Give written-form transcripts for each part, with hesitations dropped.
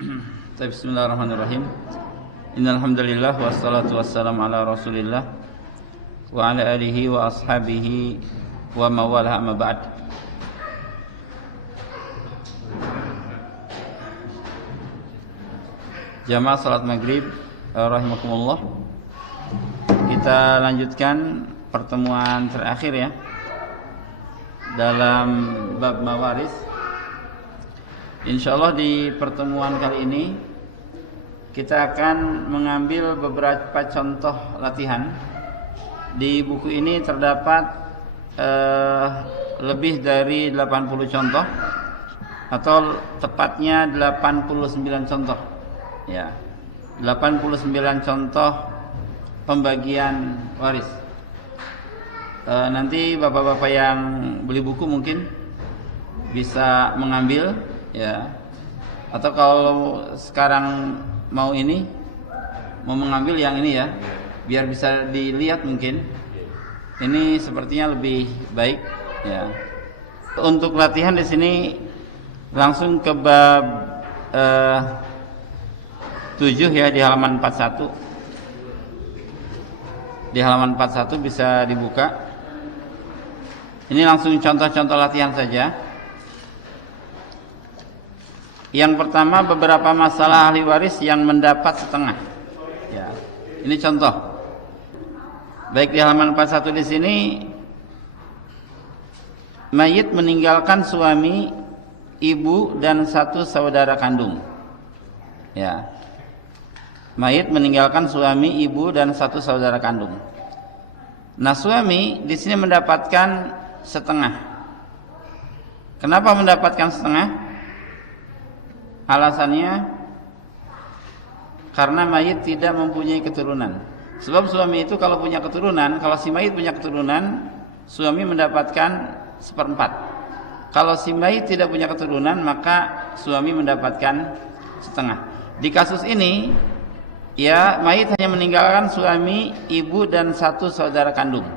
Bismillahirrahmanirrahim. Innal hamdalillah wassalatu wassalamu ala Rasulillah wa ala alihi wa ashabihi wa mawalah amma ba'd. Jamaah salat maghrib rahimakumullah. Kita lanjutkan pertemuan terakhir ya dalam bab mawaris. Insyaallah di pertemuan kali ini kita akan mengambil beberapa contoh latihan. Di buku ini terdapat lebih dari 80 contoh atau tepatnya 89 contoh. Ya. 89 contoh pembagian waris. Nanti bapak-bapak yang beli buku mungkin bisa mengambil ya, atau kalau sekarang mau mengambil yang ini ya, biar bisa dilihat mungkin ini sepertinya lebih baik ya. Untuk latihan di sini langsung ke bab 7 ya, di halaman 41. Di halaman 41 bisa dibuka. Ini langsung contoh-contoh latihan saja. Yang pertama, beberapa masalah ahli waris yang mendapat setengah. Ya, ini contoh. Baik, di halaman 41 di sini, mayit meninggalkan suami, ibu dan satu saudara kandung. Ya, mayit meninggalkan suami, ibu dan satu saudara kandung. Nah, suami di sini mendapatkan setengah. Kenapa mendapatkan setengah? Alasannya karena mayit tidak mempunyai keturunan. Sebab suami itu kalau punya keturunan, kalau si mayit punya keturunan, suami mendapatkan 1/4. Kalau si mayit tidak punya keturunan, maka suami mendapatkan setengah. Di kasus ini, ya, mayit hanya meninggalkan suami, ibu dan satu saudara kandung.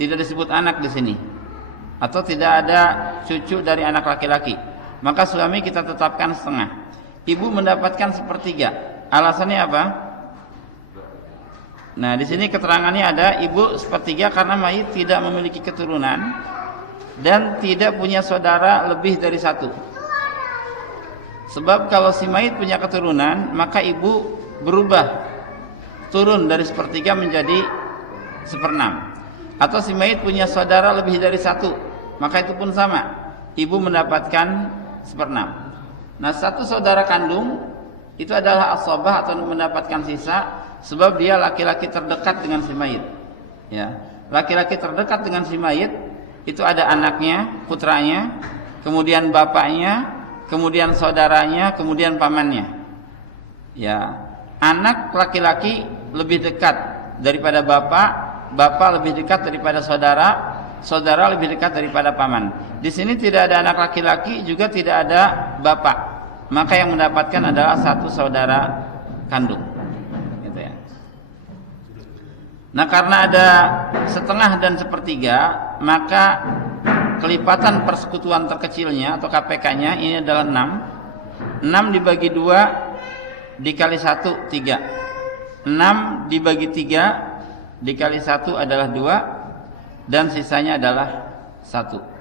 Tidak disebut anak di sini, atau tidak ada cucu dari anak laki-laki. Maka suami kita tetapkan setengah. Ibu mendapatkan 1/3. Alasannya apa? Nah, di sini keterangannya ada ibu 1/3 karena mayit tidak memiliki keturunan dan tidak punya saudara lebih dari satu. Sebab kalau si mayit punya keturunan, maka ibu berubah, turun dari 1/3 menjadi 1/6. Atau si mayit punya saudara lebih dari satu, maka itu pun sama, ibu mendapatkan 1/6. Nah, satu saudara kandung itu adalah asabah atau mendapatkan sisa, sebab dia laki-laki terdekat dengan si mayit. Ya, laki-laki terdekat dengan si mayit itu ada anaknya, putranya, kemudian bapaknya, kemudian saudaranya, kemudian pamannya. Ya, anak laki-laki lebih dekat daripada bapak, bapak lebih dekat daripada saudara, saudara lebih dekat daripada paman. Di sini tidak ada anak laki-laki, juga tidak ada bapak. Maka yang mendapatkan adalah satu saudara kandung. Gitu ya. Nah, karena ada setengah dan 1/3, maka kelipatan persekutuan terkecilnya atau KPK-nya ini adalah 6. 6 dibagi 2 dikali 1, 3. 6 dibagi 3 dikali 1 adalah 2. Dan sisanya adalah 1.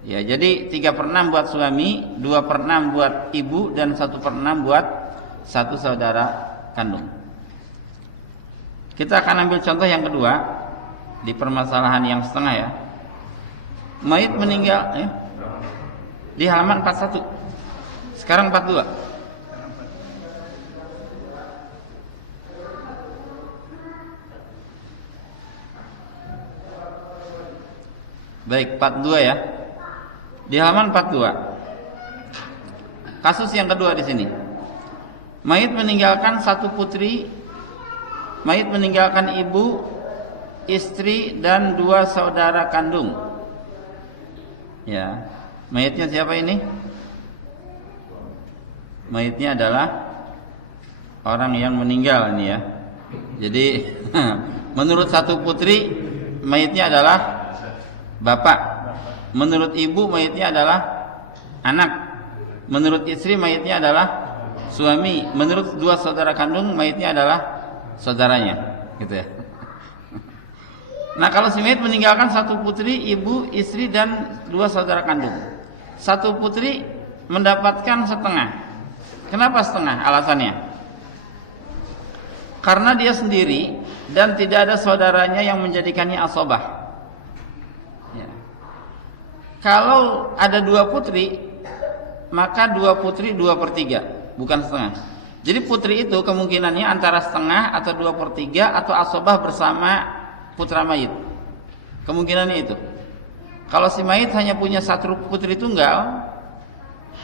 Ya, jadi 3/6 buat suami, 2/6 buat ibu, dan 1/6 buat satu saudara kandung. Kita akan ambil contoh yang kedua di permasalahan yang setengah ya. Mayit meninggal ya, di halaman 41. Sekarang 42. Baik, 42 ya. Di halaman 42. Kasus yang kedua di sini. Mayit meninggalkan satu putri, mayit meninggalkan ibu, istri dan 2 saudara kandung. Ya. Mayitnya siapa ini? Mayitnya adalah orang yang meninggal ini ya. Jadi menurut satu putri mayitnya adalah bapak. Menurut ibu mayitnya adalah anak. Menurut istri mayitnya adalah suami, menurut dua saudara kandung mayitnya adalah saudaranya, gitu ya. Nah, kalau si mayit meninggalkan satu putri, ibu, istri, dan dua saudara kandung, satu putri mendapatkan setengah. Kenapa setengah? Alasannya karena dia sendiri dan tidak ada saudaranya yang menjadikannya asobah ya. Kalau ada dua putri, maka dua putri 2/3, bukan setengah. Jadi putri itu kemungkinannya antara setengah atau 2/3 atau asobah bersama putra mayit. Kemungkinannya itu. Kalau si mayit hanya punya satu putri tunggal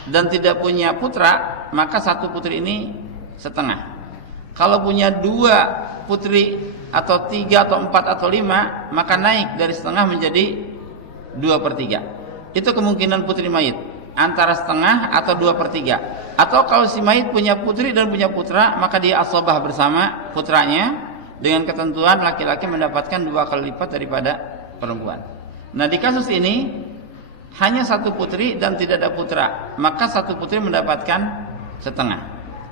dan tidak punya putra, maka satu putri ini setengah. Kalau punya dua putri atau 3 atau 4 atau 5, maka naik dari setengah menjadi 2/3. Itu kemungkinan putri mayit, antara setengah atau 2/3. Atau kalau si mayit punya putri dan punya putra, maka dia asobah bersama putranya, dengan ketentuan laki-laki mendapatkan 2 kali lipat daripada perempuan. Nah, di kasus ini hanya satu putri dan tidak ada putra, maka satu putri mendapatkan setengah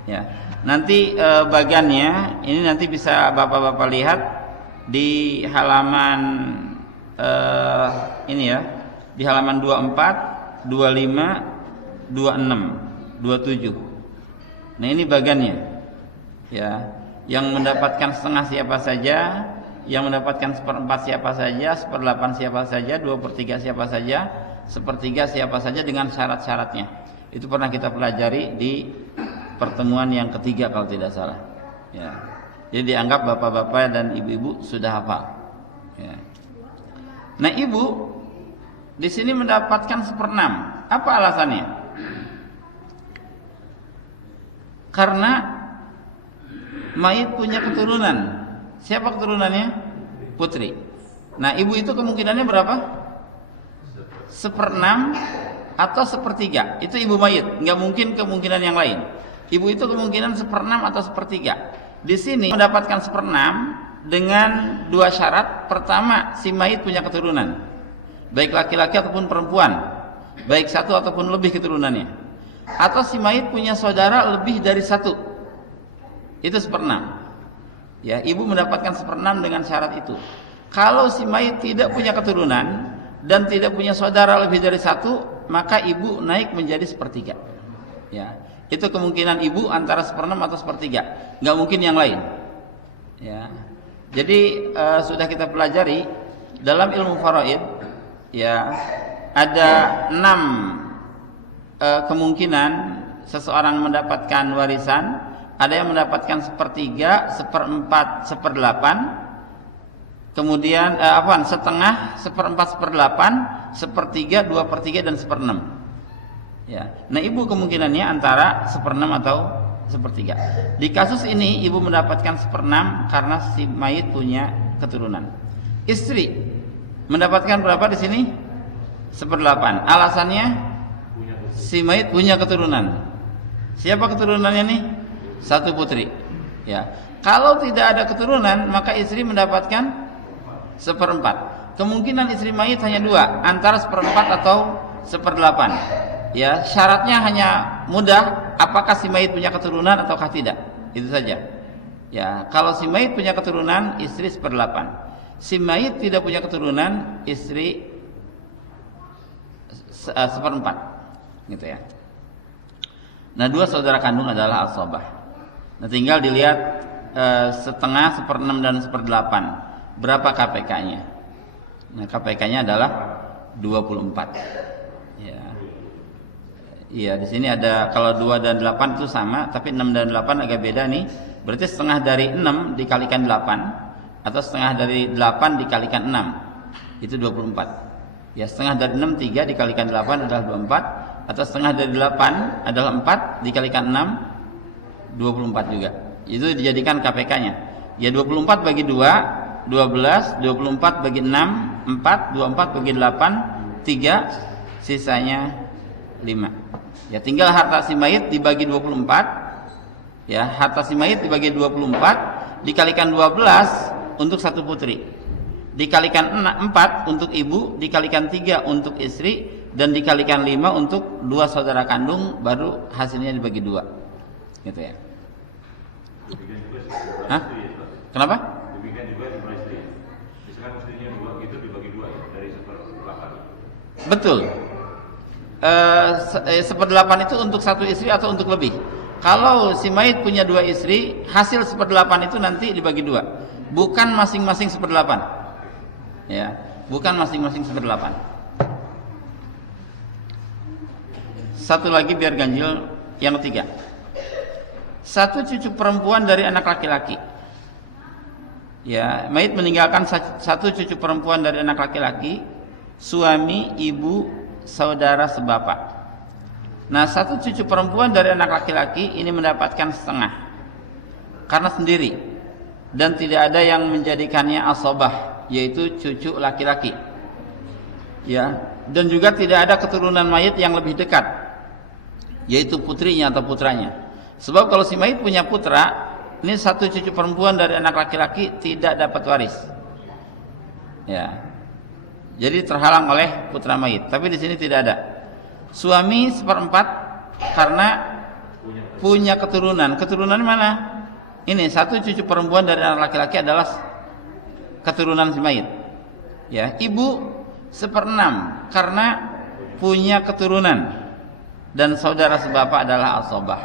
ya. Nanti bagannya ini nanti bisa bapak-bapak lihat di halaman ini ya, di halaman 24, 25, 26, 27. Nah, ini bagannya ya. Yang mendapatkan setengah siapa saja, yang mendapatkan 1/4 siapa saja, 1/8 siapa saja, 2/3 siapa saja, 1/3 siapa saja, dengan syarat-syaratnya. Itu pernah kita pelajari di pertemuan yang ketiga kalau tidak salah ya. Jadi dianggap bapak-bapak dan ibu-ibu sudah hafal ya. Nah, ibu di sini mendapatkan 1/6. Apa alasannya? Karena mayit punya keturunan. Siapa keturunannya? Putri. Nah, ibu itu kemungkinannya berapa? 1/6 atau 1/3. Itu ibu mayit, nggak mungkin kemungkinan yang lain. Ibu itu kemungkinan 1/6 atau 1/3. Di sini mendapatkan 1/6 dengan dua syarat. Pertama, si mayit punya keturunan, baik laki-laki ataupun perempuan, baik satu ataupun lebih keturunannya. Atau si mayit punya saudara lebih dari satu. Itu 1/6 ya. Ibu mendapatkan 1/6 dengan syarat itu. Kalau si mayit tidak punya keturunan dan tidak punya saudara lebih dari satu, maka ibu naik menjadi 1/3 ya. Itu kemungkinan ibu antara 1/6 atau 1/3, nggak mungkin yang lain ya. Jadi sudah kita pelajari dalam ilmu faraid ya, ada 6 kemungkinan seseorang mendapatkan warisan. Ada yang mendapatkan 1/3, 1/4, 1/8, kemudian setengah, 1/4, 1/8, 1/3, 2/3, dan 1/6 ya. Nah, ibu kemungkinannya antara 1/6 atau 1/3. Di kasus ini ibu mendapatkan 1/6 karena si mayit punya keturunan. Istri mendapatkan berapa di sini? 1/8. Alasannya si mayit punya keturunan. Siapa keturunannya nih? Satu putri ya. Kalau tidak ada keturunan, maka istri mendapatkan 1/4. Kemungkinan istri mayit hanya 2, antara 1/4 atau 1/8 ya. Syaratnya hanya mudah, apakah si mayit punya keturunan ataukah tidak, itu saja ya. Kalau si mayit punya keturunan, istri 1/8. Si mayit tidak punya keturunan, istri 1/4 gitu ya. Nah, dua saudara kandung adalah asobah. Nah, tinggal dilihat setengah, 1/6, dan 1/8 berapa KPK-nya. Nah, KPK-nya adalah 24 ya. Iya, di sini ada, kalau 2 dan 8 itu sama, tapi 6 dan 8 agak beda nih. Berarti setengah dari 6 dikalikan 8, atau setengah dari 8 dikalikan 6, itu 24 ya. Setengah dari 6 3 dikalikan 8 adalah 24, atau setengah dari 8 adalah 4 dikalikan 6, 24 juga. Itu dijadikan KPK-nya ya. 24 bagi 2 12, 24 bagi 6 4, 24 bagi 8 3, sisanya 5 ya. Tinggal harta si mayit dibagi 24 ya. Harta si mayit dibagi 24 dikalikan 12 untuk satu putri, dikalikan 4 untuk ibu, dikalikan 3 untuk istri, dan dikalikan 5 untuk dua saudara kandung, baru hasilnya dibagi 2 gitu ya. Hah? Kenapa? Demikian juga jumlah istri. Misalkan istrinya 2 gitu dibagi 2 ya dari 1/8. Betul. 1/8 itu untuk satu istri atau untuk lebih. Kalau si mayit punya 2 istri, hasil 1/8 itu nanti dibagi 2, bukan masing-masing 1/8. Ya, bukan masing-masing 1/8. Satu lagi biar ganjil, yang ketiga. Satu cucu perempuan dari anak laki-laki. Ya, mayit meninggalkan satu cucu perempuan dari anak laki-laki, suami, ibu, saudara sebapak. Nah, satu cucu perempuan dari anak laki-laki ini mendapatkan setengah karena sendiri, dan tidak ada yang menjadikannya asobah, yaitu cucu laki-laki. Ya, dan juga tidak ada keturunan mayit yang lebih dekat, yaitu putrinya atau putranya. Sebab kalau si mayit punya putra, ini satu cucu perempuan dari anak laki-laki tidak dapat waris. Ya, jadi terhalang oleh putra mayit. Tapi di sini tidak ada. Suami 1/4 karena punya keturunan. Keturunan mana? Ini satu cucu perempuan dari anak laki-laki adalah keturunan si mayit. Ya, ibu 1/6 karena punya keturunan, dan saudara sebapak adalah asobah.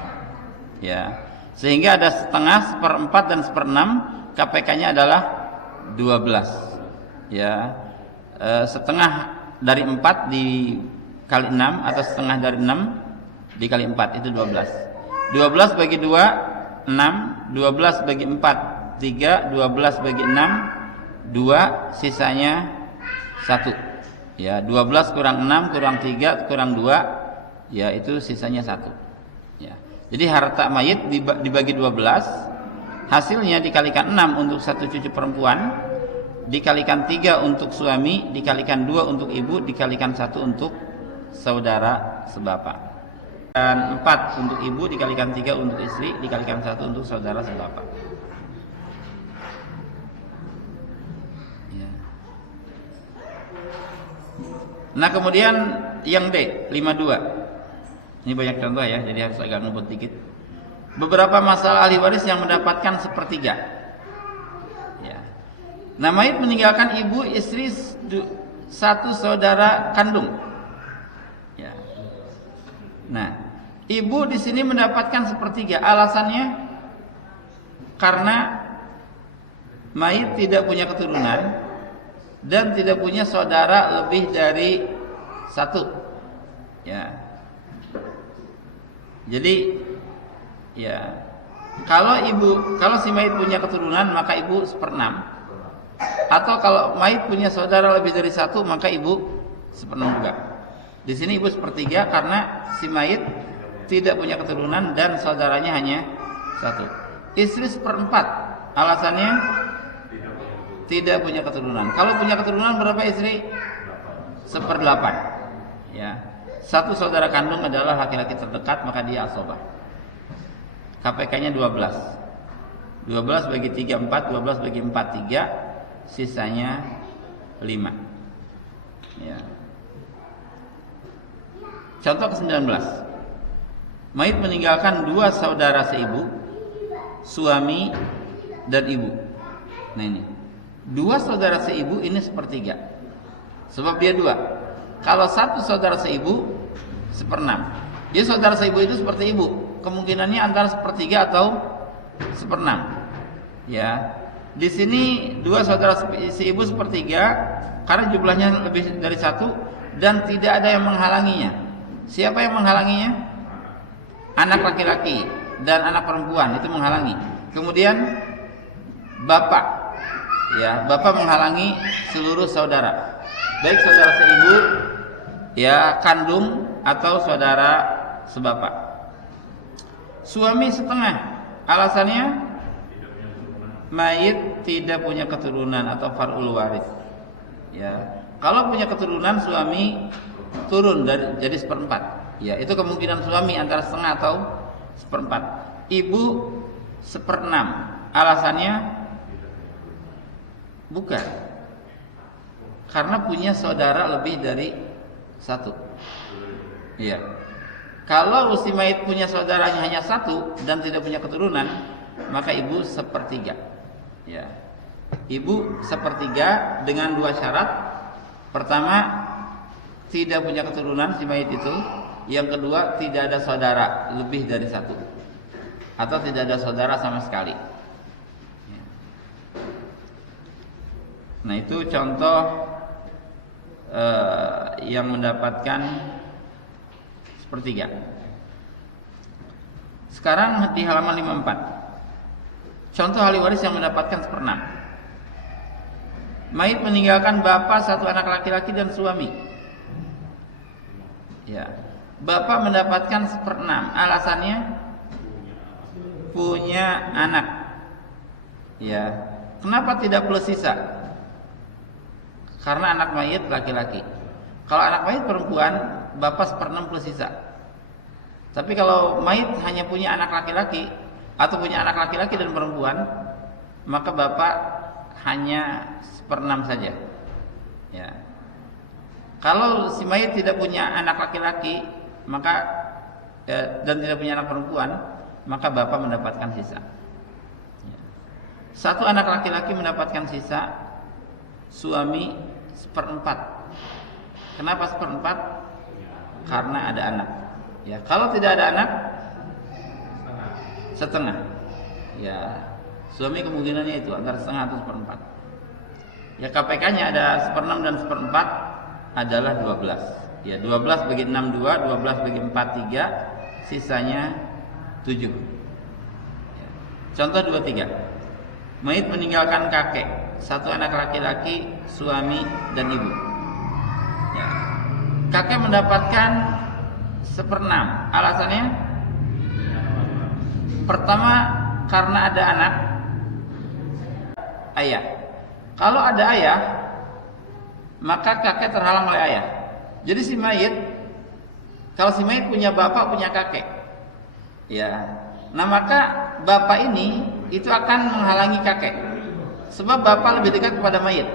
Ya, sehingga ada setengah, 1/4 dan 1/6. KPK-nya adalah 12. Ya, setengah dari 4 dikali 6 atau setengah dari 6 dikali 4 itu 12. 12 bagi 2 6, 12 bagi 4 3, 12 bagi 6 2, sisanya 1. Ya, 12 kurang 6 kurang 3 kurang 2, ya itu sisanya 1. Ya. Jadi harta mayit dibagi 12, hasilnya dikalikan 6 untuk satu cucu perempuan, dikalikan 3 untuk suami, dikalikan 2 untuk ibu, dikalikan 1 untuk saudara sebapak. Dan 4 untuk ibu, dikalikan 3 untuk istri, dikalikan 1 untuk saudara sebapak. Ya. Nah, kemudian yang D, 52. Ini banyak contoh ya, jadi harus agak ngebut dikit. Beberapa masalah ahli waris yang mendapatkan 1/3. Ya. Nah, mayit meninggalkan ibu, istri, 1 saudara kandung. Ya. Nah, ibu di sini mendapatkan 1/3. Alasannya karena mayit tidak punya keturunan dan tidak punya saudara lebih dari 1. Ya. Jadi, ya, kalau si mayit punya keturunan maka ibu 1/6. Atau kalau mayit punya saudara lebih dari 1 maka ibu 1/6 juga. Di sini ibu 1/3 karena si mayit tidak punya keturunan dan saudaranya hanya 1. Istri 1/4, alasannya tidak punya keturunan. Kalau punya keturunan berapa istri? 1/8. Ya. 1 saudara kandung adalah laki-laki terdekat, maka dia asobah. KPK-nya 12. 12 bagi 3 4, 12 bagi 4 3, sisanya 5. Ya. Contoh ke-19. Mayit meninggalkan 2 saudara seibu, suami dan ibu. Nah ini, 2 saudara seibu ini 1/3. Sebab dia 2. Kalau 1 saudara seibu 1/6. Jadi saudara seibu itu seperti ibu. Kemungkinannya antara 1/3 atau 1/6. Ya. Di sini 2 saudara seibu 1/3 karena jumlahnya lebih dari 1 dan tidak ada yang menghalanginya. Siapa yang menghalanginya? Anak laki-laki dan anak perempuan itu menghalangi. Kemudian bapak, ya, bapak menghalangi seluruh saudara, baik saudara seibu, ya, kandung atau saudara sebapak. Suami 1/2, alasannya mayit tidak punya keturunan atau far'ul waris. Ya, kalau punya keturunan suami turun jadi 1/4. Ya, itu kemungkinan suami antara 1/2 atau 1/4. Ibu 1/6. Alasannya bukan. Karena punya saudara lebih dari 1. Iya. Kalau si mayit punya saudaranya hanya satu dan tidak punya keturunan, maka ibu sepertiga. Ya. Ibu sepertiga dengan dua syarat. Pertama, tidak punya keturunan si mayit itu. Yang kedua, tidak ada saudara lebih dari satu, atau tidak ada saudara sama sekali. Ya. Nah, itu contoh yang mendapatkan sepertiga. Sekarang di halaman 54. Contoh ahli waris yang mendapatkan seperenam. Mayit meninggalkan bapak, satu anak laki-laki dan suami. Ya. Bapak mendapatkan seperenam. Alasannya punya anak. Ya. Kenapa tidak plus sisa? Karena anak mayit laki-laki. Kalau anak mayit perempuan, bapak seperenam plus sisa. Tapi kalau mayit hanya punya anak laki-laki atau punya anak laki-laki dan perempuan, maka bapak hanya seperenam saja. Ya. Kalau si mayit tidak punya anak laki-laki, maka dan tidak punya anak perempuan, maka bapak mendapatkan sisa. Ya. Satu anak laki-laki mendapatkan sisa, suami seperempat. Kenapa seperempat? Karena ada anak. Ya, kalau tidak ada anak, setengah. Ya, suami kemungkinannya itu antara setengah atau seperempat. Ya, KPK-nya ada seperenam dan seperempat adalah 12. Ya, 12 bagi 6 2, 12 bagi 4 3, sisanya 7. Ya. Contoh 23. Mayit meninggalkan kakek, satu anak laki-laki, suami dan ibu. Ya. Kakek mendapatkan seperenam. Alasannya? Pertama, karena ada anak, ayah. Kalau ada ayah, maka kakek terhalang oleh ayah. Jadi si mayit, kalau si mayit punya bapak, punya kakek, ya. Nah, maka bapak ini itu akan menghalangi kakek, sebab bapak lebih dekat kepada mayit.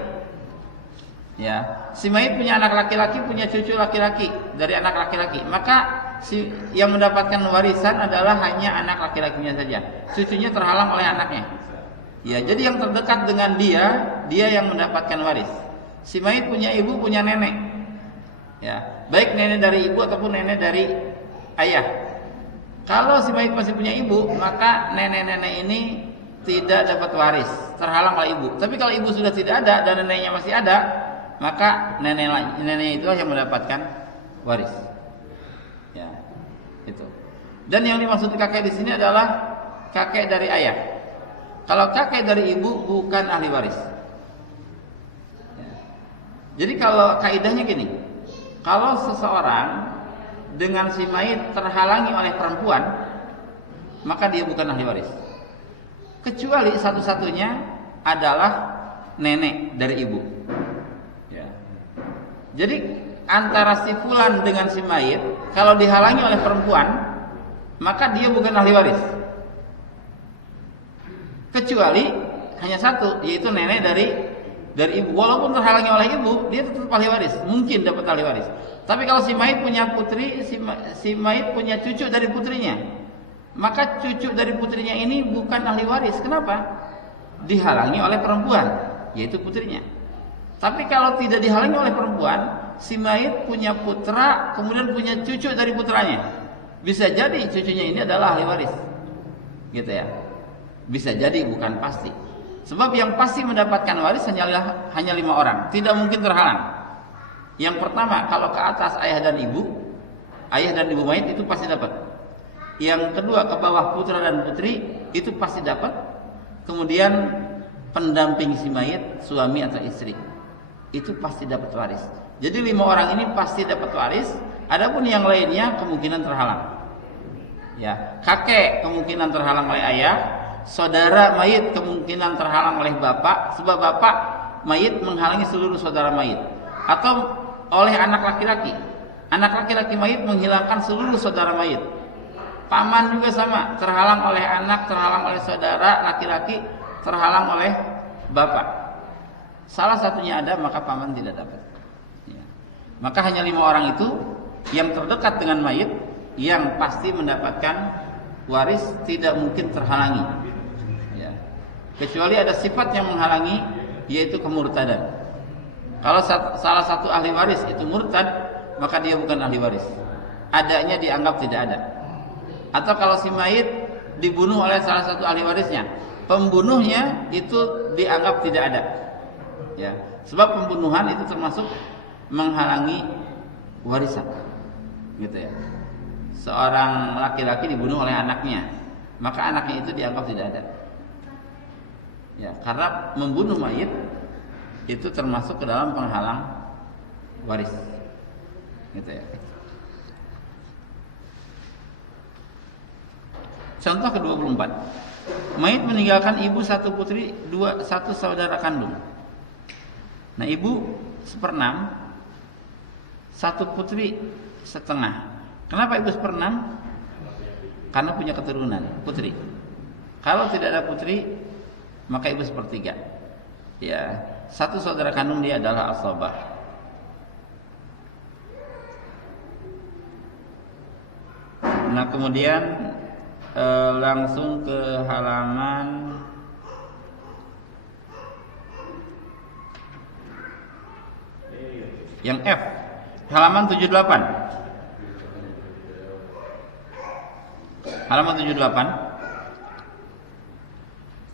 Ya, si mayit punya anak laki-laki, punya cucu laki-laki dari anak laki-laki, maka si yang mendapatkan warisan adalah hanya anak laki-lakinya saja. Cucunya terhalang oleh anaknya. Ya, jadi yang terdekat dengan dia yang mendapatkan waris. Si mayit punya ibu, punya nenek. Ya, baik nenek dari ibu ataupun nenek dari ayah. Kalau si mayit masih punya ibu, maka nenek-nenek ini tidak dapat waris, terhalang oleh ibu. Tapi kalau ibu sudah tidak ada dan neneknya masih ada, maka nenek itulah yang mendapatkan waris. Ya, itu. Dan yang dimaksud kakek di sini adalah kakek dari ayah. Kalau kakek dari ibu bukan ahli waris. Ya. Jadi kalau kaidahnya gini, kalau seseorang dengan si mayit terhalangi oleh perempuan, maka dia bukan ahli waris. Kecuali satu-satunya adalah nenek dari ibu. Ya. Jadi antara si fulan dengan si mayit, kalau dihalangi oleh perempuan, maka dia bukan ahli waris. Kecuali hanya satu, yaitu nenek dari ibu. Walaupun terhalangi oleh ibu, dia tetap ahli waris, mungkin dapat ahli waris. Tapi kalau si mayit punya putri, si mayit punya cucu dari putrinya, maka cucu dari putrinya ini bukan ahli waris. Kenapa? Dihalangi oleh perempuan, yaitu putrinya. Tapi kalau tidak dihalangi oleh perempuan, si mayit punya putra, kemudian punya cucu dari putranya. Bisa jadi cucunya ini adalah ahli waris, gitu ya. Bisa jadi, bukan pasti. Sebab yang pasti mendapatkan waris hanya 5 orang, tidak mungkin terhalang. Yang pertama, kalau ke atas ayah dan ibu mayit itu pasti dapat. Yang kedua, ke bawah putra dan putri itu pasti dapat. Kemudian pendamping si mayit, suami atau istri, itu pasti dapat waris. Jadi 5 orang ini pasti dapat waris. Adapun yang lainnya kemungkinan terhalang. Ya, kakek kemungkinan terhalang oleh ayah, saudara mayit kemungkinan terhalang oleh bapak, sebab bapak mayit menghalangi seluruh saudara mayit, atau oleh anak laki-laki. Anak laki-laki mayit menghilangkan seluruh saudara mayit. Paman juga sama, terhalang oleh anak, terhalang oleh saudara laki-laki, terhalang oleh bapak. Salah satunya ada, maka paman tidak dapat. Ya. Maka hanya 5 orang itu yang terdekat dengan mayit, yang pasti mendapatkan waris tidak mungkin terhalangi, ya. Kecuali ada sifat yang menghalangi, yaitu kemurtadan. Kalau salah satu ahli waris itu murtad, maka dia bukan ahli waris, adanya dianggap tidak ada. Atau kalau si mayit dibunuh oleh salah satu ahli warisnya, pembunuhnya itu dianggap tidak ada, ya. Sebab pembunuhan itu termasuk menghalangi warisan, gitu ya. Seorang laki-laki dibunuh oleh anaknya, maka anaknya itu dianggap tidak ada, ya, karena membunuh mayit itu termasuk ke dalam penghalang waris, gitu ya. Contoh ke-24, mayit meninggalkan ibu satu putri, satu saudara kandung. Nah, ibu 1/6, satu putri setengah. Kenapa ibu 1/6? Karena punya keturunan putri. Kalau tidak ada putri, maka ibu 1/3. Ya, satu saudara kandung dia adalah asabah. Nah, kemudian langsung ke halaman yang F, halaman 78. Halaman 78.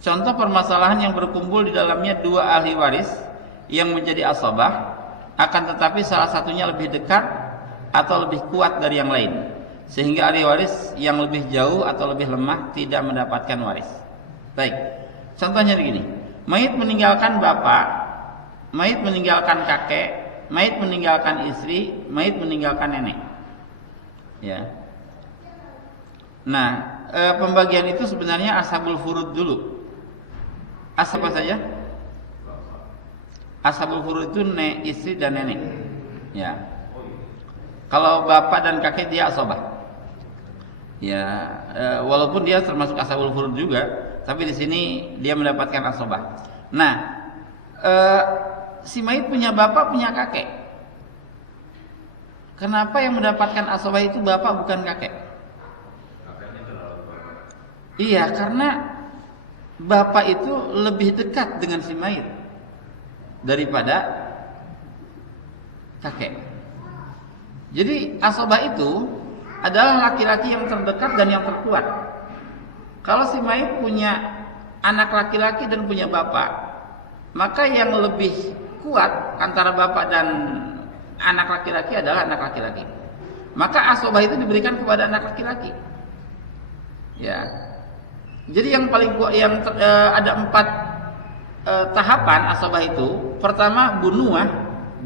Contoh permasalahan yang berkumpul di dalamnya dua ahli waris yang menjadi asabah, akan tetapi salah satunya lebih dekat atau lebih kuat dari yang lain, sehingga ahli waris yang lebih jauh atau lebih lemah tidak mendapatkan waris. Baik, contohnya begini. Mayit meninggalkan bapak, mayit meninggalkan kakek, mayit meninggalkan istri, mayit meninggalkan nenek, ya. Nah, pembagian itu sebenarnya ashabul furud dulu. Ashab apa saja? Ashabul furud itu istri dan nenek, ya. Kalau bapak dan kakek dia asabah, ya. Walaupun dia termasuk ashabul furud juga, tapi di sini dia mendapatkan asabah. Nah, si mayit punya bapak, punya kakek. Kenapa yang mendapatkan asabah itu bapak bukan kakek? Iya, karena bapak itu lebih dekat dengan si mayit daripada kakek. Jadi asabah itu adalah laki-laki yang terdekat dan yang terkuat. Kalau si mayit punya anak laki-laki dan punya bapak, maka yang lebih kuat antara bapak dan anak laki-laki adalah anak laki-laki. Maka asabah itu diberikan kepada anak laki-laki, ya. Jadi yang paling kuat, ada 4 tahapan asabah itu. Pertama bunuah,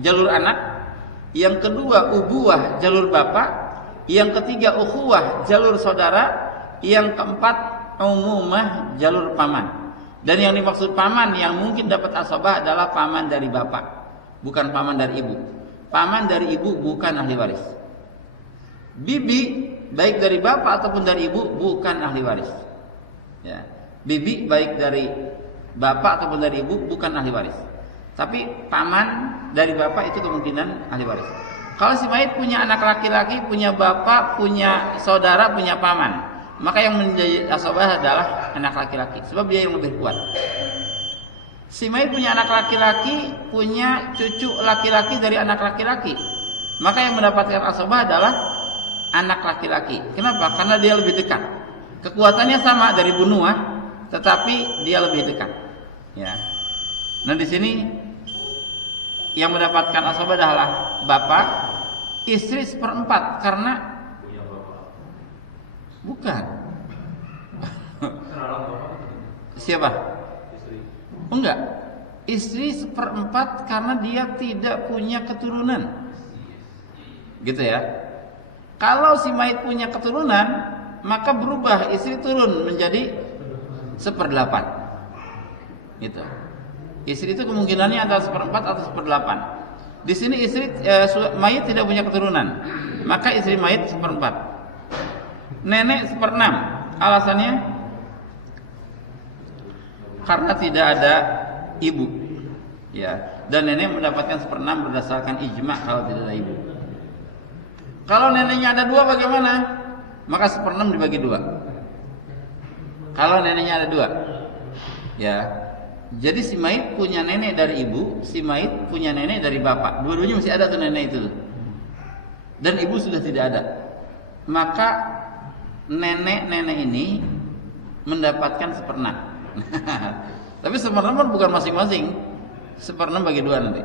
jalur anak. Yang kedua ubuah, jalur bapak. Yang ketiga ukhuwah, jalur saudara. Yang keempat umumah, jalur paman. Dan yang dimaksud paman yang mungkin dapat asabah adalah paman dari bapak, bukan paman dari ibu. Paman dari ibu bukan ahli waris. Bibi baik dari bapak ataupun dari ibu bukan ahli waris, ya. Bibi baik dari bapak ataupun dari ibu bukan ahli waris. Tapi paman dari bapak itu kemungkinan ahli waris. Kalau si mayit punya anak laki-laki, punya bapak, punya saudara, punya paman, maka yang menjadi asabah adalah anak laki-laki, sebab dia yang lebih kuat. Si mayit punya anak laki-laki, punya cucu laki-laki dari anak laki-laki, maka yang mendapatkan asabah adalah anak laki-laki. Kenapa? Karena dia lebih dekat. Kekuatannya sama dari bunuah, tetapi dia lebih dekat, ya. Nah, di sini yang mendapatkan asabah adalah bapak, istri 1/4 karena bukan. Siapa? Oh, enggak. Istri 1/4 karena dia tidak punya keturunan, gitu ya. Kalau si mayit punya keturunan, maka berubah, istri turun menjadi 1/8, gitu. Istri itu kemungkinannya antara 1/4 atau 1/8. Di sini istri mayit tidak punya keturunan, maka istri mayit 1/4. Nenek 1/6. Alasannya karena tidak ada ibu, ya. Dan nenek mendapatkan 1/6 berdasarkan ijma kalau tidak ada ibu. Kalau neneknya ada 2 bagaimana? maka 1/6 dibagi 2. Kalau neneknya ada 2. Ya. Jadi si mayit punya nenek dari ibu, si mayit punya nenek dari bapak. Dua-duanya masih ada tuh nenek itu. Dan ibu sudah tidak ada. Maka nenek-nenek ini mendapatkan 1/6. Tapi 1/6 bukan masing-masing. 1/6 bagi 2 nanti.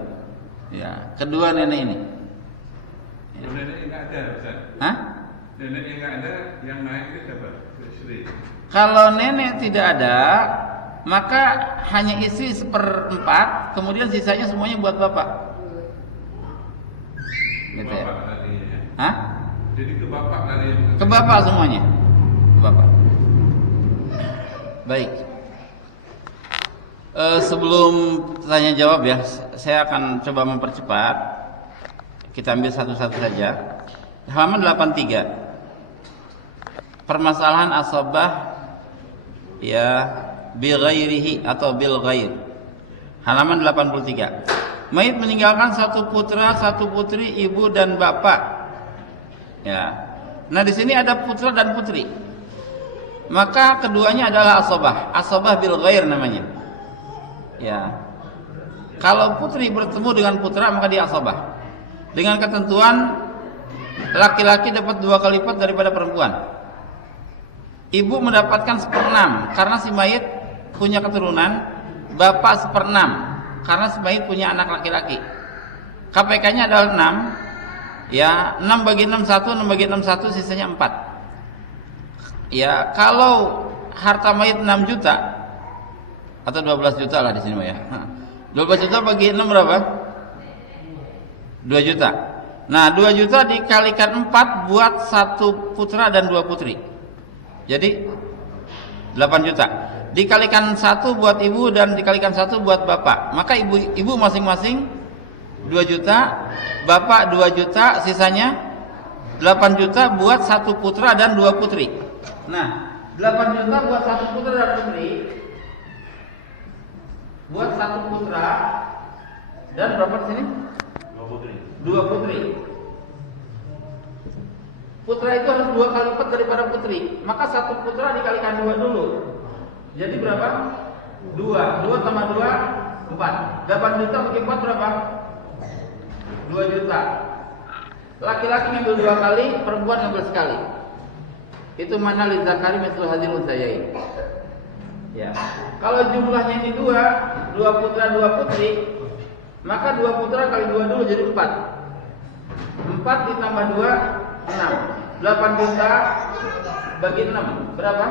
Ya, kedua nenek ini. Ya. Nenek yang nggak ada, Ustaz. Hah? Nenek yang nggak ada, yang naik itu dapat istri. Kalau nenek tidak ada, maka hanya istri 1/4, kemudian sisanya semuanya buat bapak. Gitu ya. Bapak tadinya, ya. Hah? Jadi ke bapak tadi. Ke bapak semuanya. Ke bapak. Baik. Sebelum tanya jawab ya, saya akan coba mempercepat. Kita ambil satu-satu saja. Halaman 83. Permasalahan asabah ya bi ghairihi atau bil ghair. Halaman 83. Mayit meninggalkan satu putra, satu putri, ibu dan bapak. Ya. Nah, di sini ada putra dan putri. Maka keduanya adalah asabah. Asabah bil ghair namanya. Ya. Kalau putri bertemu dengan putra maka dia asabah. Dengan ketentuan laki-laki dapat 2 kali lipat daripada perempuan. Ibu mendapatkan 1/6 karena si mayit punya keturunan, bapak 1/6 karena si mayit punya anak laki-laki. KPK-nya adalah 6. Ya, 6 bagi 6 1, 6 bagi 6 1, sisanya 4. Ya, kalau harta mayit 6 juta atau 12 juta lah di sini ya. 12 juta bagi 6 berapa? 2 juta. Nah, 2 juta dikalikan 4 buat 1 putra dan 2 putri. Jadi 8 juta. Dikalikan 1 buat ibu dan dikalikan 1 buat bapak. Maka ibu masing-masing 2 juta, bapak 2 juta, sisanya 8 juta buat 1 putra dan 2 putri. Nah, 8 juta buat 1 putra dan putri. Buat 1 putra dan berapa di sini? 2 putri. Putra itu harus 2 kali lipat daripada putri. Maka 1 putra dikalikan 2 dulu. Jadi berapa? 2. 2 tambah 2, 4. 8 juta bagi 4 berapa? 2 juta. Laki-laki ngambil 2 kali, perempuan ngambil sekali. Itu mana li zakari mithlu hadzal unsayyain. Ya. Kalau jumlahnya ini 2 putra 2 putri, maka 2 putra kali 2 dulu jadi 4. 4 ditambah 2, 6. 8 juta bagi 6 berapa?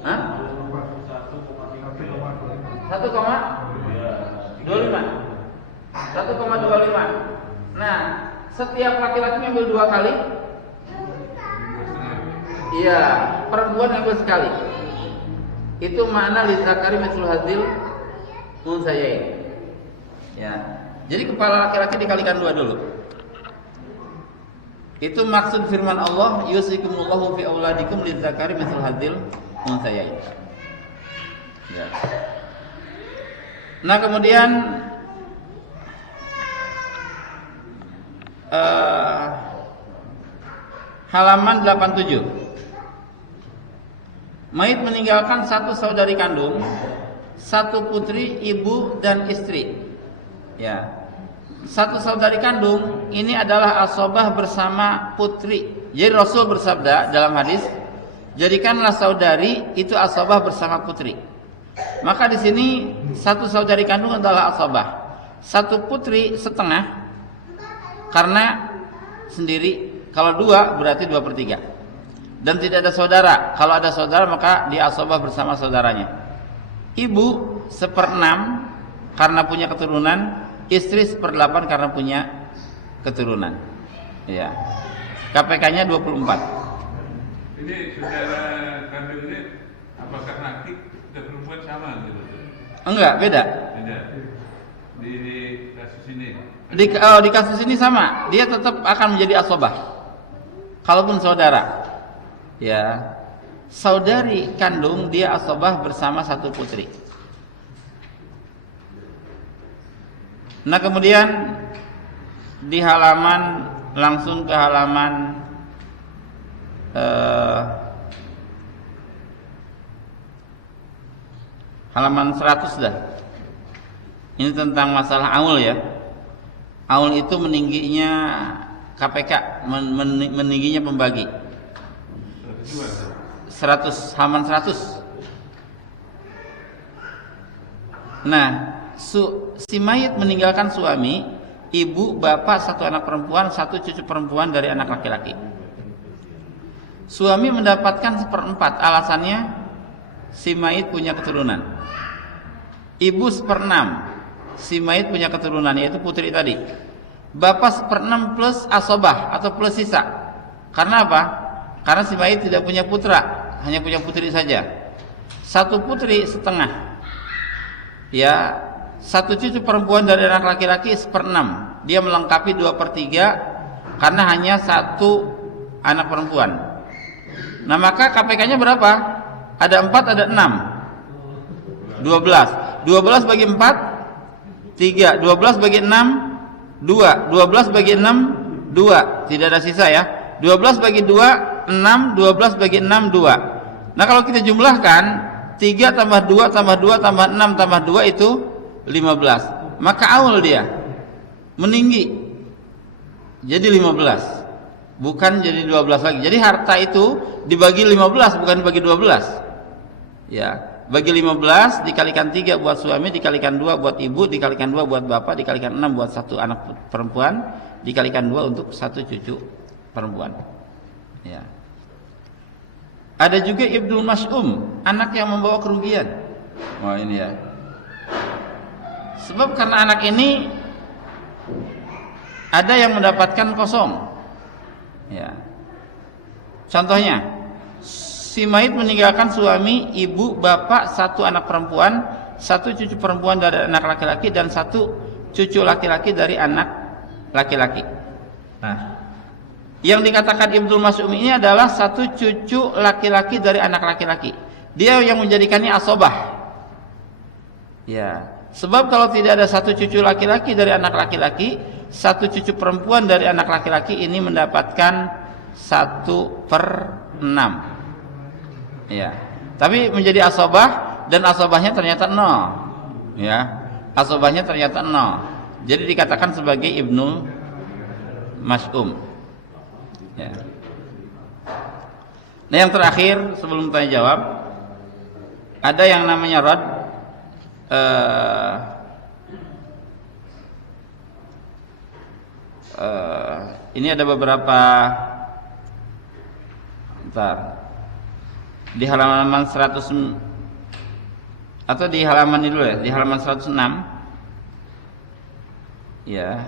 Hah? 1,25. 1,25. Nah, setiap laki-laki ngambil 2 kali. Iya, perempuan ngambil sekali. Itu makna li zakari mithlu hadzal unsayyain. Ya. Jadi kepala laki-laki dikalikan 2 dulu. Itu maksud firman Allah, yusikumullahu fi auladikum lidzakari mithlu hadzal unsayyain. Ya. Nah, kemudian halaman 87. Mayit meninggalkan 1 saudari kandung, 1 putri, ibu dan istri. Ya. 1 saudari kandung ini adalah asobah bersama putri. Jadi Rasul bersabda dalam hadis, jadikanlah saudari itu asobah bersama putri. Maka di sini 1 saudari kandung adalah asobah, 1 putri setengah karena sendiri. Kalau 2 berarti 2/3. Dan tidak ada saudara. Kalau ada saudara maka dia asobah bersama saudaranya. Ibu 1/6 karena punya keturunan, istri 1/8 karena punya keturunan. Ya. KPK-nya 24. Ini saudara kandung ini apakah laki dan perempuan sama gitu? Enggak, beda. Beda. Di kasus ini. Di kasus ini sama, dia tetap akan menjadi asobah. Kalaupun saudara. Ya. Saudari kandung dia asobah bersama 1 putri. Nah, kemudian di halaman langsung ke halaman halaman 100 dah. Ini tentang masalah aul ya. Aul itu meningginya KPK, meningginya pembagi. 100 halaman 100. Nah, si mayit meninggalkan suami, ibu, bapak, satu anak perempuan, satu cucu perempuan dari anak laki-laki. Suami mendapatkan 1/4, alasannya si mayit punya keturunan. Ibu 1/6, si mayit punya keturunan, yaitu putri tadi. Bapak 1/6 plus asobah atau plus sisa. Karena apa? Karena si mayit tidak punya putra, hanya punya putri saja. Satu putri 1/2. Ya, satu cucu perempuan dari anak laki-laki 1/6. Dia melengkapi 2/3 karena hanya satu anak perempuan. Nah, maka KPK-nya berapa? Ada 4, ada 6. 12. 12 bagi 4 3. 12 bagi 6 2. 12 bagi 6 2. Tidak ada sisa ya. 12 bagi 2 6. 12 bagi 6 2. Nah, kalau kita jumlahkan 3 tambah 2 tambah 2 tambah 6 tambah 2 itu 15. Maka aul dia meninggi jadi 15, bukan jadi 12 lagi. Jadi harta itu dibagi 15, bukan dibagi 12. Ya, bagi 15 dikalikan 3 buat suami, dikalikan 2 buat ibu, dikalikan 2 buat bapak, dikalikan 6 buat satu anak perempuan, dikalikan 2 untuk satu cucu perempuan. Ya. Ada juga Ibnul Mas'um, anak yang membawa kerugian. Wah, ini ya. Sebab karena anak ini ada yang mendapatkan kosong. Ya. Contohnya, si mayit meninggalkan suami, ibu, bapak, satu anak perempuan, satu cucu perempuan dari anak laki-laki, dan satu cucu laki-laki dari anak laki-laki. Nah, yang dikatakan Ibnul Mas'um ini adalah satu cucu laki-laki dari anak laki-laki. Dia yang menjadikannya asobah. Ya, sebab kalau tidak ada satu cucu laki-laki dari anak laki-laki, satu cucu perempuan dari anak laki-laki ini mendapatkan 1/6. Ya, tapi menjadi asobah, dan asobahnya ternyata 0. Ya, asobahnya ternyata 0. Jadi dikatakan sebagai Ibnul Mas'um. Ya. Nah, yang terakhir sebelum tanya jawab, ada yang namanya rad. Ini ada beberapa. Di halaman 100 atau di halaman ini dulu ya, di halaman 106. Ya.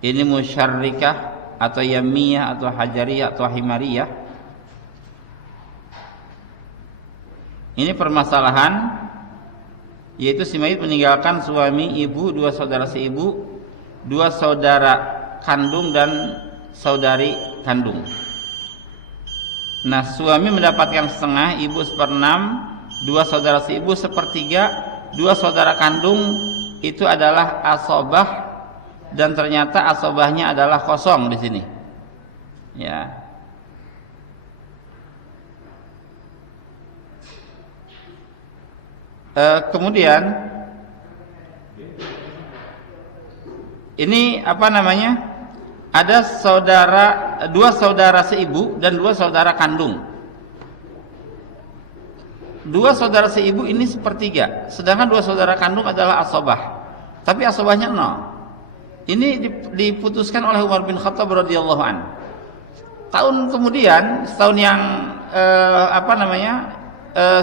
Ini musyarrikah atau yamiyah atau hajariyah atau himariyah. Ini permasalahan, yaitu si mayit meninggalkan suami, ibu, 2 saudara seibu, 2 saudara kandung dan saudari kandung. Nah, suami mendapatkan 1/2, ibu 1/6, 2 saudara seibu 1/3, 2 saudara kandung itu adalah asobah. Dan ternyata asobahnya adalah kosong di sini. Ya. Kemudian ini apa namanya? Ada 2 saudara seibu dan 2 saudara kandung. 2 saudara seibu ini 1/3, sedangkan 2 saudara kandung adalah asobah. Tapi asobahnya 0. Ini diputuskan oleh Umar bin Khattab radhiyallahu an. Tahun kemudian,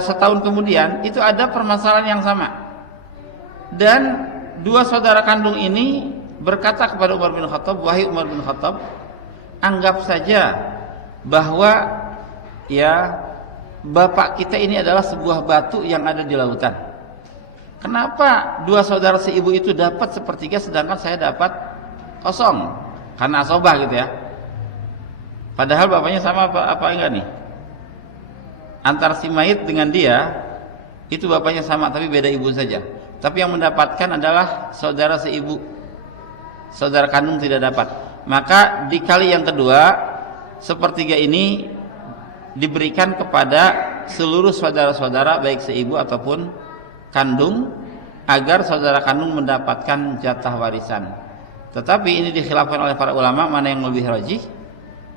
setahun kemudian itu ada permasalahan yang sama. Dan 2 saudara kandung ini berkata kepada Umar bin Khattab, "Wahai Umar bin Khattab, anggap saja bahwa ya bapak kita ini adalah sebuah batu yang ada di lautan. Kenapa 2 saudara seibu itu dapat 1/3 sedangkan saya dapat kosong?" Karena asobah gitu ya. Padahal bapaknya sama apa enggak nih? Antara si mayit dengan dia itu bapaknya sama tapi beda ibu saja. Tapi yang mendapatkan adalah saudara seibu. Saudara kandung tidak dapat. maka dikali yang kedua, sepertiga ini diberikan kepada seluruh saudara-saudara baik seibu ataupun kandung, agar saudara kandung mendapatkan jatah warisan. Tetapi ini dikhilafkan oleh para ulama mana yang lebih rajih.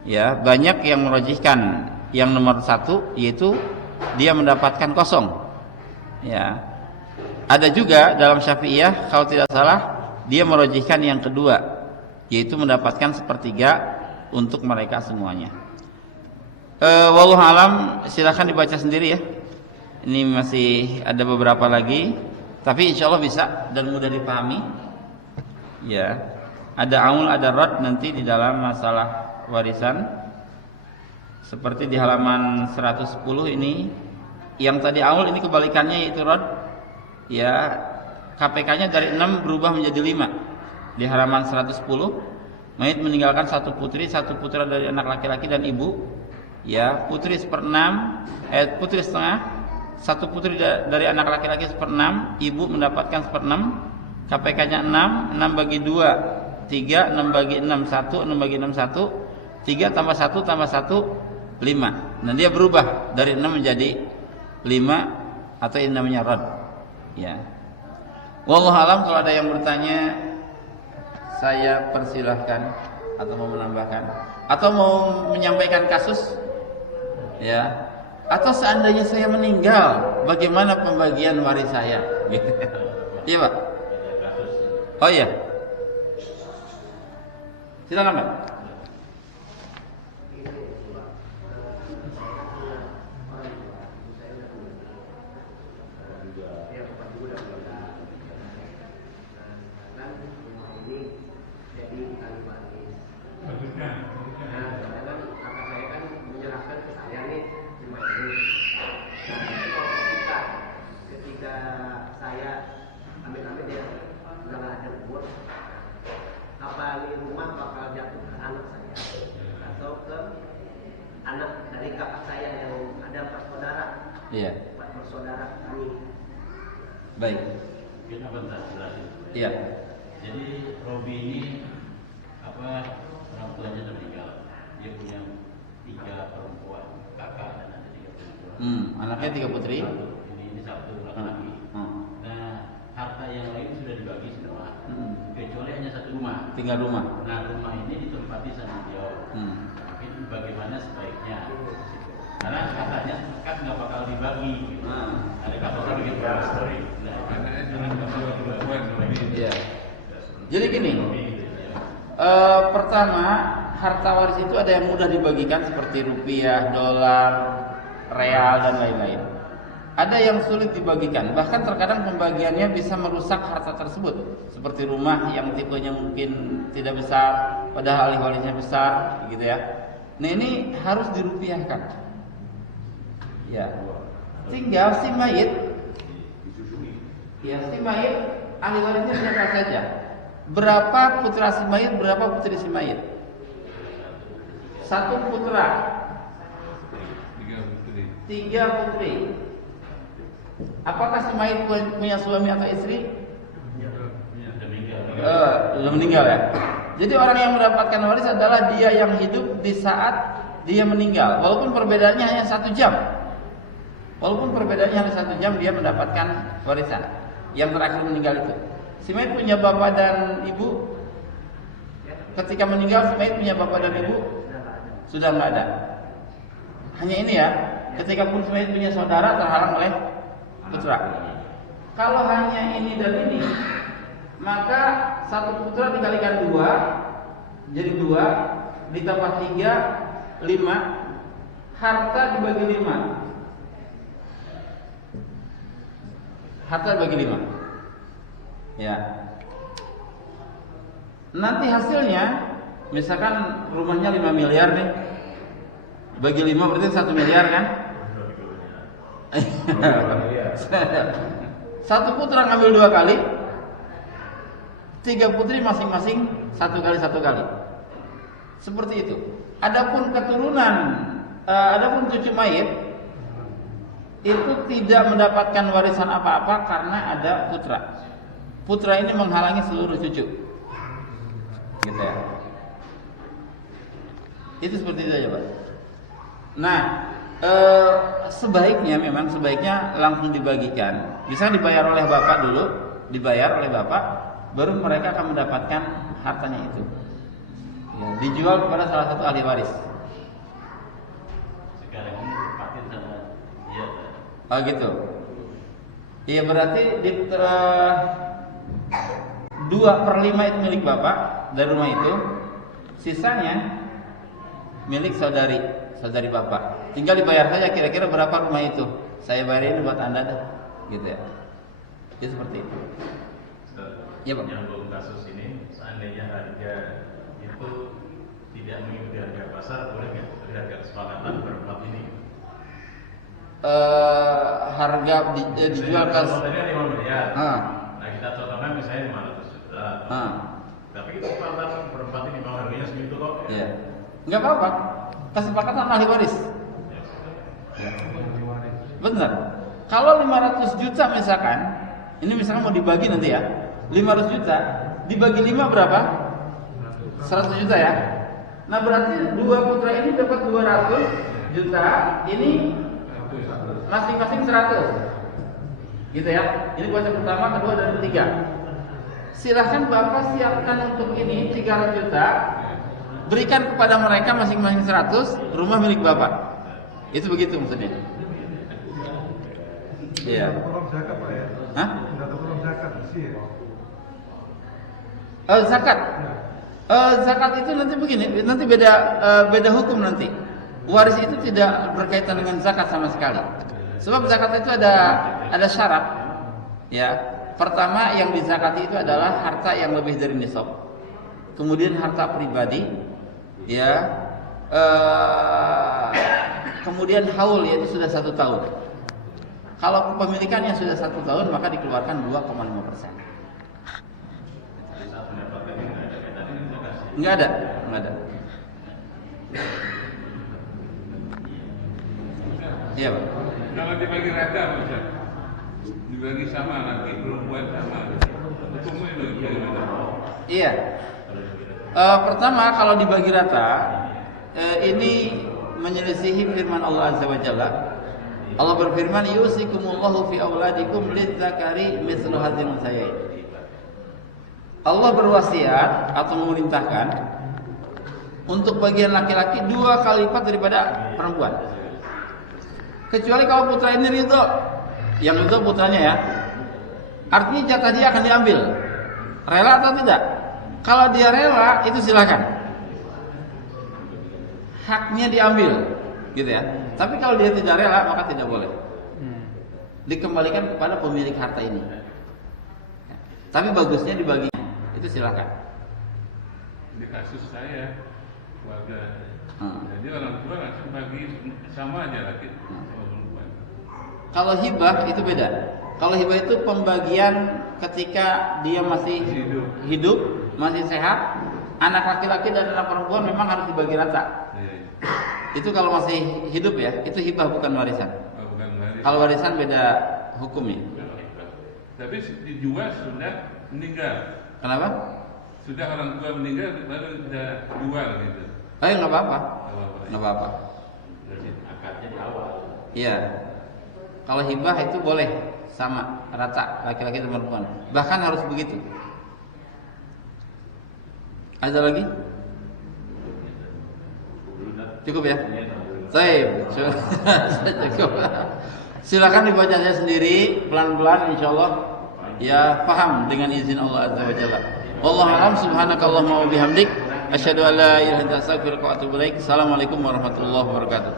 Ya, banyak yang merajihkan yang nomor satu, yaitu dia mendapatkan kosong. Ya, ada juga dalam Syafi'iyah kalau tidak salah dia merajihkan yang kedua, yaitu mendapatkan sepertiga untuk mereka semuanya. Wallahu alam, silakan dibaca sendiri ya. Ini masih ada beberapa lagi, tapi insya Allah bisa dan mudah dipahami. Ya, ada aul, ada rad nanti di dalam masalah warisan. Seperti di halaman 110 ini, yang tadi aul ini kebalikannya yaitu rad. Ya, KPK-nya dari 6 berubah menjadi 5. Di halaman 110, mayit meninggalkan satu putri, satu putra dari anak laki-laki dan ibu. Ya, putri 1/6, putri setengah, satu putri dari anak laki-laki 1/6, ibu mendapatkan 1/6. KPK-nya 6, 6 bagi 2, 3, 6 bagi 6, 1, 6 bagi 6, 1, 3 tambah 1 tambah 1, 5. Nah, dia berubah dari 6 menjadi 5, atau ini namanya rad. Ya. Wallahu alam, kalau ada yang bertanya saya persilahkan, atau mau menambahkan atau mau menyampaikan kasus, ya, atau seandainya saya meninggal bagaimana pembagian waris saya gitu. Iya Pak. Oh iya, silakan Pak. Iya. Bersaudara kami. Baik. Kita bentar jelasin. Iya. Jadi Robi ini orang tuanya meninggal. Dia punya 3 perempuan, kakak dan ada 3 perempuan. Anaknya 3 putri. Ini 1 laki-laki. Nah, harta yang lain sudah dibagi semua. Kecuali hanya 1 rumah. Tinggal rumah. Nah, rumah ini ditempati sama dia. Mungkin bagaimana sebaiknya? Karena katanya kan nggak bakal dibagi. Gitu. Ada kata begitu. Anaknya jangan perempuan. Iya. Jadi gini, pertama harta waris itu ada yang mudah dibagikan seperti rupiah, dolar, real dan lain-lain. Ada yang sulit dibagikan, bahkan terkadang pembagiannya bisa merusak harta tersebut, seperti rumah yang tipenya mungkin tidak besar, padahal ahli warisnya besar, gitu ya. Nah ini harus dirupiahkan. Ya, tinggal si mayit, ahli warisnya siapa saja. Berapa putra si mayit, berapa putri si mayit? 1 putra, 3 putri. Apakah si mayit punya suami atau istri? Sudah meninggal ya. Jadi orang yang mendapatkan waris adalah dia yang hidup di saat dia meninggal. Walaupun perbedaannya hanya 1 jam. Dia mendapatkan warisan. Yang terakhir meninggal itu. Si mayit punya bapak dan ibu. Ketika meninggal si mayit punya bapak dan ibu sudah nggak ada. Hanya ini ya. Ketika pun si mayit punya saudara terhalang oleh putra. Kalau hanya ini dan ini, maka 1 putra dikalikan 2 jadi 2, ditambah 3, 5. Harta dibagi 5. Harta bagi 5. Ya. Nanti hasilnya, misalkan rumahnya 5 miliar nih, bagi 5 berarti 1 miliar kan? 1 putra ngambil 2 kali, 3 putri masing-masing 1 kali 1 kali. Seperti itu. Adapun keturunan, adapun cucu mayit itu tidak mendapatkan warisan apa-apa karena ada putra. Putra ini menghalangi seluruh cucu. Gitu ya. Itu seperti itu aja, Pak. Nah, sebaiknya langsung dibagikan. Bisa dibayar oleh bapak dulu, baru mereka akan mendapatkan hartanya itu. Ya, dijual kepada salah satu ahli waris. Sekarang ini tempatin sama dia. Oh gitu. Iya berarti 2/5 itu milik bapak dari rumah itu, sisanya milik saudari bapak. Tinggal dibayar saja kira-kira berapa rumah itu. Saya bayarin buat Anda deh, gitu ya. Itu seperti itu. Ya, Pak. Nyambung kasus ini, seandainya harga itu tidak mengikuti harga pasar, boleh nggak dari harga kesepakatan berempat ini? Harga dijual ke Tadi 5 miliar. Ah. Nah kita contohkan misalnya 500 juta. Tapi itu kesepakatan berempat ini memang harganya segitu kok. Iya. Enggak apa-apa. Kesepakatan ahli waris. Ya. Benar. Kalau 500 juta misalkan, ini misalkan mau dibagi nanti ya. 500 juta dibagi 5 berapa? 100 juta ya. Nah, berarti dua putra ini dapat 200 juta, ini masing-masing 100. Gitu ya. Ini buat yang pertama, kedua dan ketiga. Silahkan Bapak siapkan untuk ini 300 juta, berikan kepada mereka masing-masing 100, rumah milik Bapak. Itu begitu maksudnya. Iya. Zakat, Pak ya? Hah? Enggak tergolong zakat sih ya? Zakat. Zakat itu nanti begini, nanti beda hukum nanti. Waris itu tidak berkaitan dengan zakat sama sekali. Sebab zakat itu ada syarat. Ya. Pertama yang dizakati itu adalah harta yang lebih dari nisab. Kemudian harta pribadi, ya. Kemudian haul yaitu sudah 1 tahun. Kalau kepemilikannya sudah 1 tahun maka dikeluarkan 2,5%. Enggak ada. Iya, Pak. Kalau dibagi rata, Ustaz, dibagi sama laki perempuan sama, hukumnya bagaimana? Iya. Pertama kalau dibagi rata, ini menyelisihi firman Allah Azza wa Jalla. Allah berfirman, "Yusikumullahu fi auladikum lidzakari mithlu hadzal unsayain." Allah berwasiat atau memerintahkan untuk bagian laki-laki 2 kali lipat daripada perempuan. Kecuali kalau putra ini ridho, yang ridho putranya ya. Artinya jatah dia akan diambil. Rela atau tidak? Kalau dia rela, itu silakan. Haknya diambil, gitu ya. Tapi kalau dia tidak rela, maka tidak boleh. Dikembalikan kepada pemilik harta ini. Tapi bagusnya dibagi. Itu silakan. Di kasus saya, keluarga, jadi orang tua langsung bagi sama aja laki sama perempuan. Kalau hibah itu beda. Kalau hibah itu pembagian ketika dia masih hidup, masih sehat, anak laki-laki dan anak perempuan memang harus dibagi rata. Itu kalau masih hidup ya, itu hibah bukan warisan. Bukan warisan. Kalau warisan beda hukumnya. Tapi dijual sudah meninggal. Kenapa? Sudah orang tua meninggal baru kita jual gitu. Nggak apa-apa. Nggak apa-apa. Nggak apa-apa. Akadnya di awal. Iya. Kalau hibah itu boleh sama rata laki-laki dan perempuan. Bahkan harus begitu. Ada lagi? Cukup ya? Cukup. Silakan dibaca saja sendiri pelan-pelan insyaallah ya paham dengan izin Allah Azza wa Jalla. Wallahu a'lam, subhanakallahumma wa bihamdik asyhadu an la ilaha illa anta astaghfiruka wa atubu ilaik. Assalamualaikum warahmatullahi wabarakatuh.